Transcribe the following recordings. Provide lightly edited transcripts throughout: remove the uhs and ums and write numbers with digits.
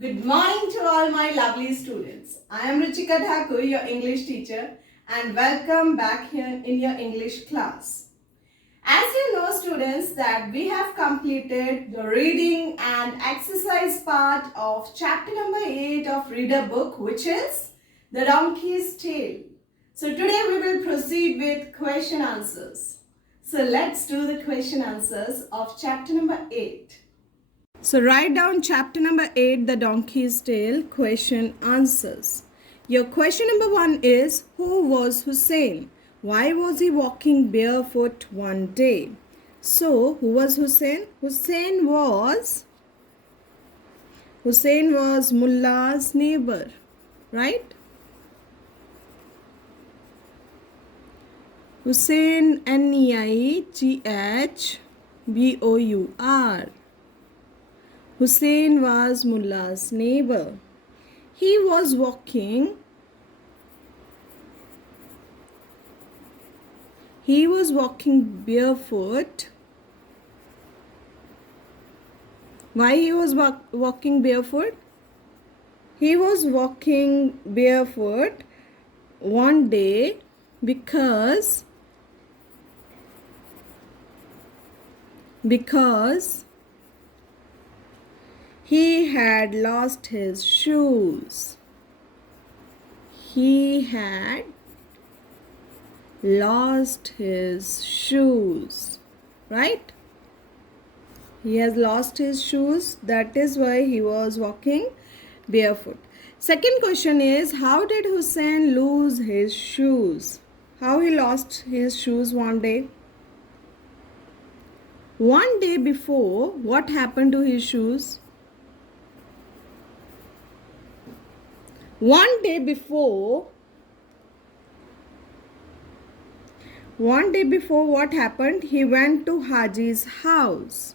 Good morning to all my lovely students. I am Ruchika Thakur, your English teacher, and welcome back here in your English class. As you know, students, that we have completed the reading and exercise part of chapter number 8 of Reader Book, which is The Donkey's Tale. So today we will proceed with question answers. So let's do the question answers of chapter number 8. So write down chapter number 8, The Donkey's Tale, question answers. Your question number 1 is, who was Hussein? Why was he walking barefoot one day? So, who was Hussein? Hussein was Mullah's neighbor, right? Hussein, Neighour. Hussein was Mullah's neighbor. He was walking barefoot. Why he was walking barefoot? He was walking barefoot one day because he had lost his shoes. He had lost his shoes, right? He has lost his shoes. That is why he was walking barefoot. Second question is, how did Hussein lose his shoes? How he lost his shoes one day? One day before, what happened to his shoes? One day before, what happened? He went to Haji's house.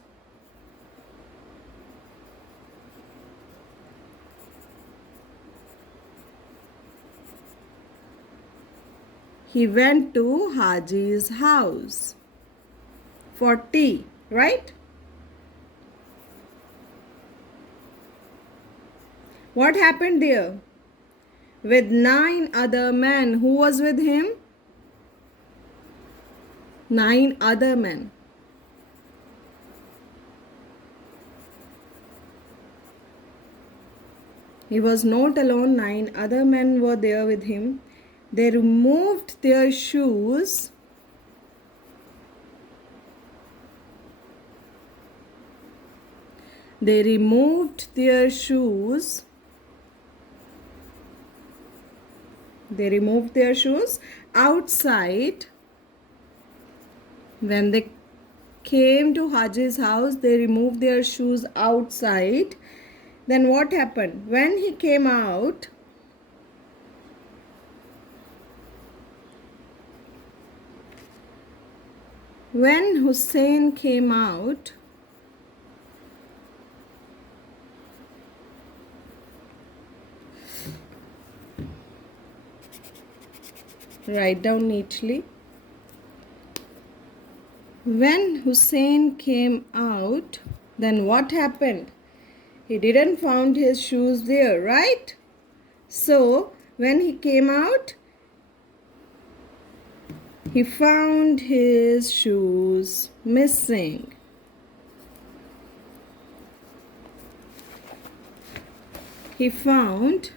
He went to Haji's house for tea, right? What happened there? With 9 other men. Who was with him? 9 other men. He was not alone. 9 other men were there with him. They removed their shoes. Outside. When they came to Haji's house, they removed their shoes outside. Then what happened? When he came out, when Hussein came out, write down neatly. When Hussein came out, then what happened? He didn't find his shoes there, right? So, when he came out, he found his shoes missing. He found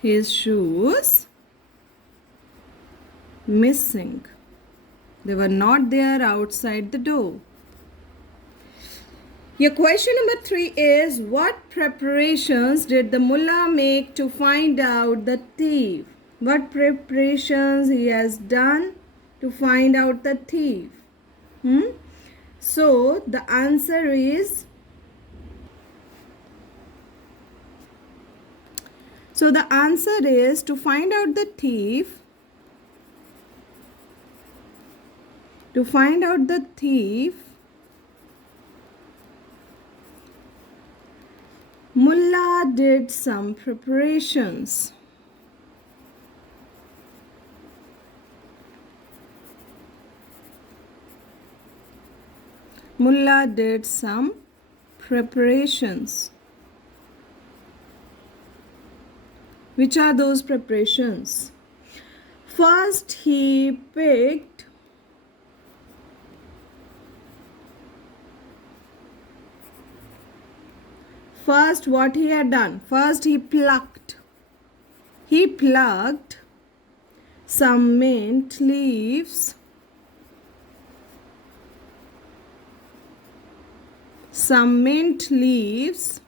his shoes missing. They were not there outside the door. Your question number 3 is, what preparations did the mullah make to find out the thief? What preparations he has done to find out the thief? So the answer is, to find out the thief, mullah did some preparations. Mullah did some preparations. Which are those preparations? First, he picked First, what he had done? First, he plucked. He plucked some mint leaves. Some mint leaves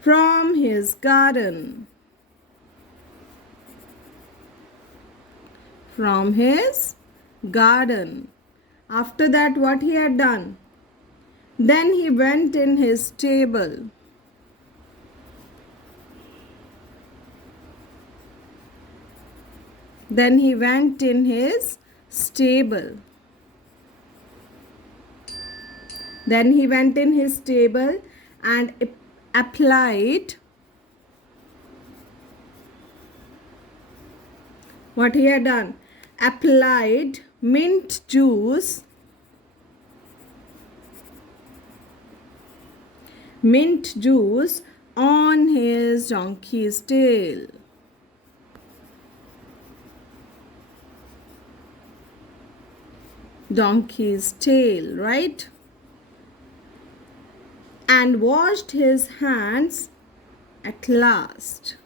from his garden. From his garden. After that, what he had done? Then he went in his stable. Then he went in his stable. Then he went in his stable and applied what he had done. Applied mint juice on his donkey's tail. Donkey's tail, right? And washed his hands at last.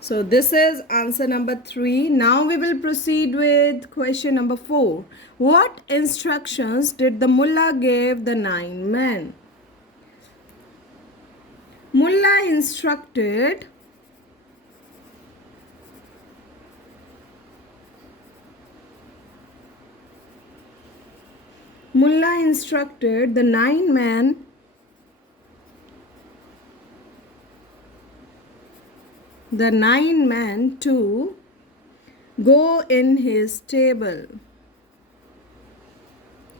So this is answer number 3. Now we will proceed with question number 4. What instructions did the mullah give the 9 men? Mullah instructed the 9 men to go in his stable.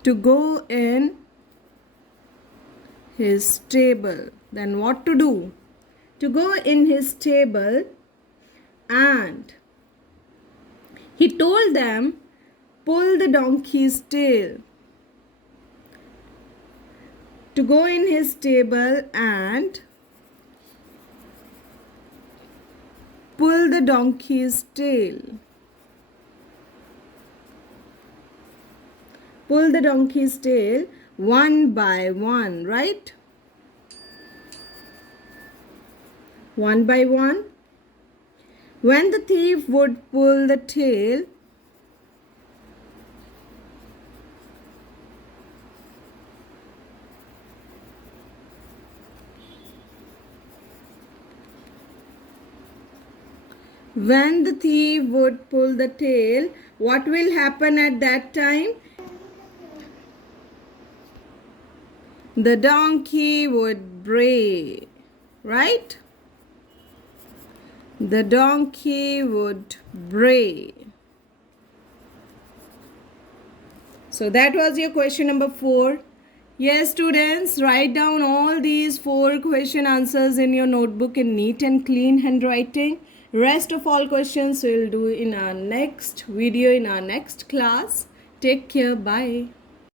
To go in his stable. Then what to do? To go in his stable, and he told them, pull the donkey's tail. To go in his stable and pull the donkey's tail. Pull the donkey's tail one by one, right? One by one. When the thief would pull the tail, what will happen at that time? The donkey would bray, right? The donkey would bray. So that was your question number 4. Yes, students, write down all these 4 question answers in your notebook in neat and clean handwriting. Rest of all questions we'll do in our next video, in our next class. Take care. Bye.